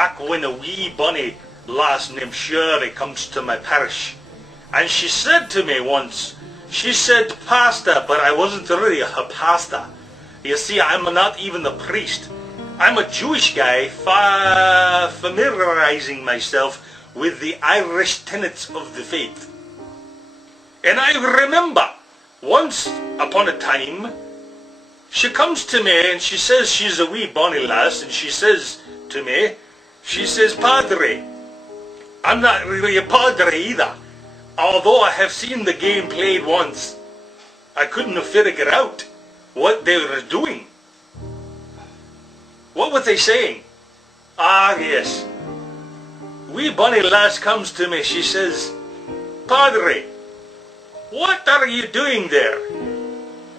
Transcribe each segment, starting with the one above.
back when a wee bonny lass named Shirley comes to my parish. And she said to me once, she said pastor, but I wasn't really a pastor. You see, I'm not even the priest. I'm a Jewish guy familiarizing myself with the Irish tenets of the faith. And I remember once upon a time, she comes to me and she says she's a wee bonny lass, and she says to me, she says, Padre. I'm not really a padre either. Although I have seen the game played once, I couldn't have figured out what they were doing. What were they saying? Ah, yes. Wee bonny lass comes to me, she says, Padre, what are you doing there?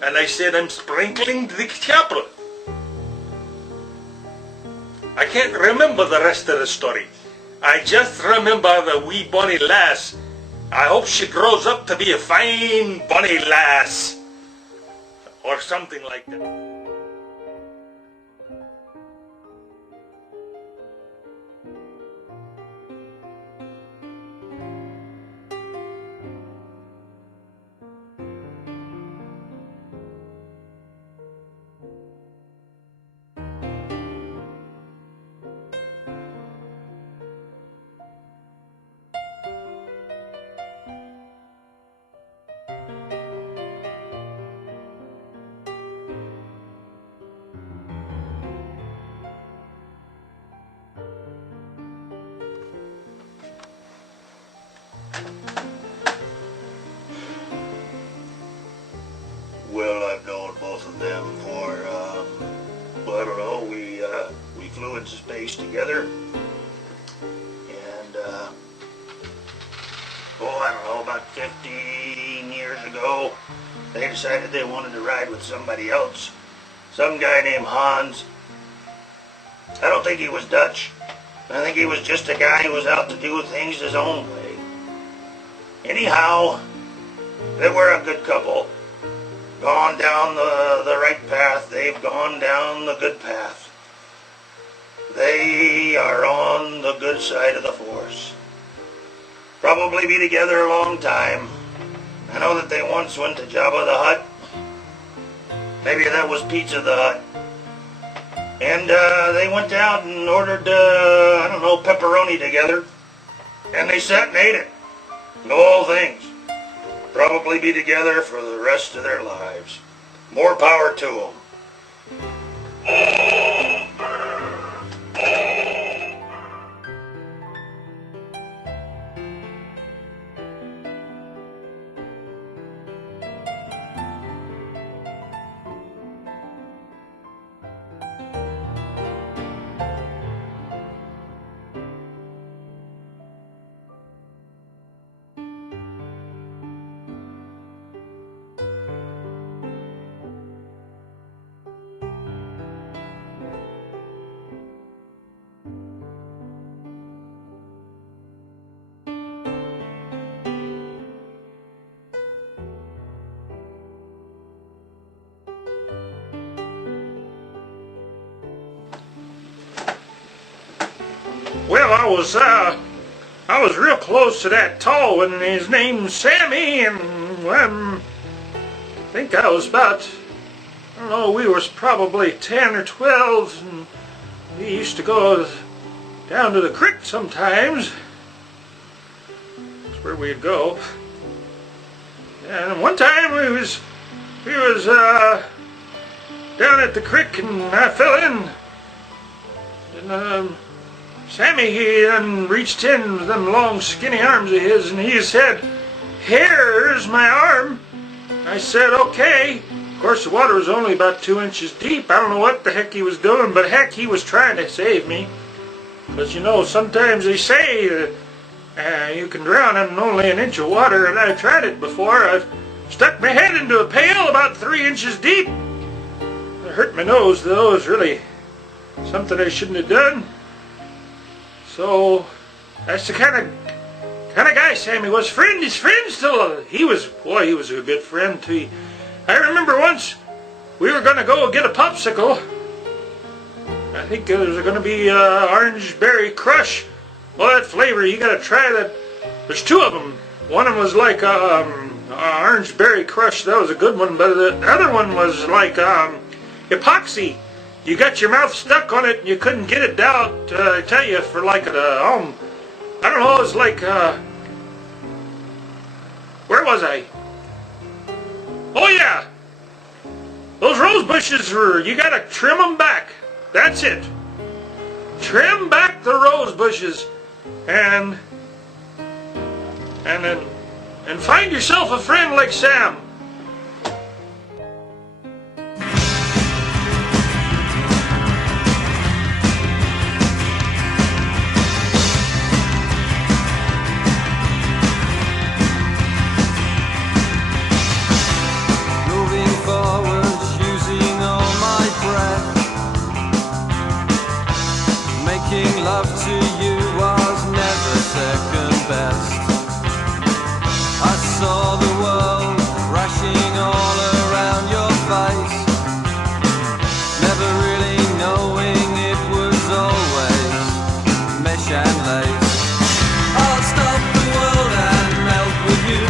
And I said, I'm sprinkling the chapel. I can't remember the rest of the story. I just remember the wee bonny lass. I hope she grows up to be a fine bonny lass. Or something like that. Well, I've known both of them for, well, I don't know, we flew into space together, and, I don't know, about 15 years ago, they decided they wanted to ride with somebody else, some guy named Hans. I don't think he was Dutch. I think he was just a guy who was out to do things his own way. Anyhow, they were a good couple. Gone down the right path. They've gone down the good path. They are on the good side of the force. Probably be together a long time. I know that they once went to Jabba the Hutt. Maybe that was Pizza the Hut. And they went out and ordered, I don't know, pepperoni together. And they sat and ate it. The whole things. Probably be together for the rest of their lives. More power to them. Well, I was real close to that tall one. His name's Sammy, and I think I was about, I don't know, we was probably 10 or 12, and we used to go down to the creek sometimes. That's where we'd go. And one time we was down at the creek, and I fell in, and Sammy, he reached in with them long skinny arms of his, and he said, "Here's my arm." I said, "Okay." Of course, the water was only about 2 inches deep. I don't know what the heck he was doing, but heck, he was trying to save me. Because, you know, sometimes they say you can drown in only an inch of water, and I've tried it before. I've stuck my head into a pail about 3 inches deep. It hurt my nose, though. It was really something I shouldn't have done. So that's the kind of guy Sammy was. His friend still. He was a good friend too. I remember once we were gonna go get a popsicle. I think there's going to be orange berry crush. Well, that flavor, you got to try that. There's two of them. One of them was like orange berry crush. That was a good one. But the other one was like epoxy. You got your mouth stuck on it and you couldn't get it out. I tell you, for like I don't know, it was like, where was I? Oh yeah! Those rose bushes you gotta trim them back. That's it. Trim back the rose bushes and find yourself a friend like Sam. Making love to you was never second best. I saw the world crashing all around your face, never really knowing it was always mesh and lace. I'll stop the world and melt with you.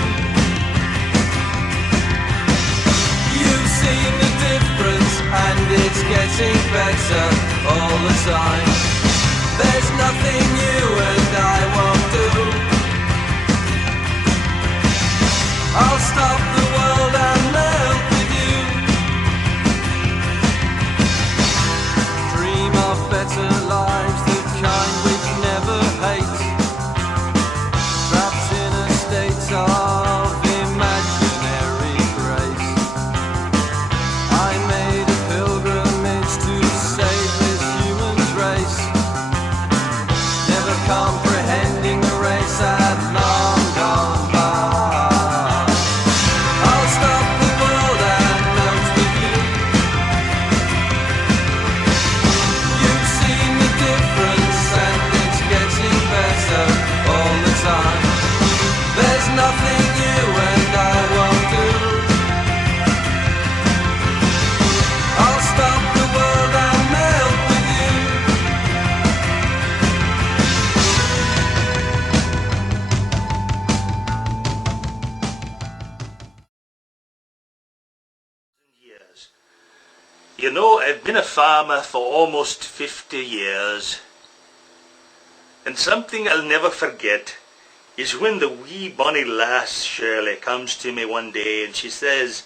You've seen the difference and it's getting better all the time. There's nothing you and I won't do. I'll stop the world and melt with you. Dream of better lives, the kind which never hate. Trapped in a state of imaginary grace. I made a pilgrimage to save this human race, comprehending the race had long gone by. I'll stop the world and melt with you. You've seen the difference and it's getting better all the time. There's nothing you and I won't do. I'll stop the world and melt with you. You know, I've been a farmer for almost 50 years. And something I'll never forget is when the wee bonny lass Shirley comes to me one day and she says,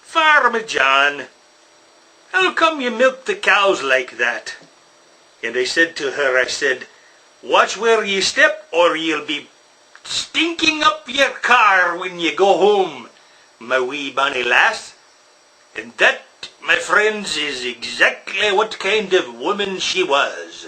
"Farmer John, how come you milk the cows like that?" And I said to her, I said, "Watch where you step or you'll be stinking up your car when you go home, my wee bonny lass." And that, my friends, is exactly what kind of woman she was.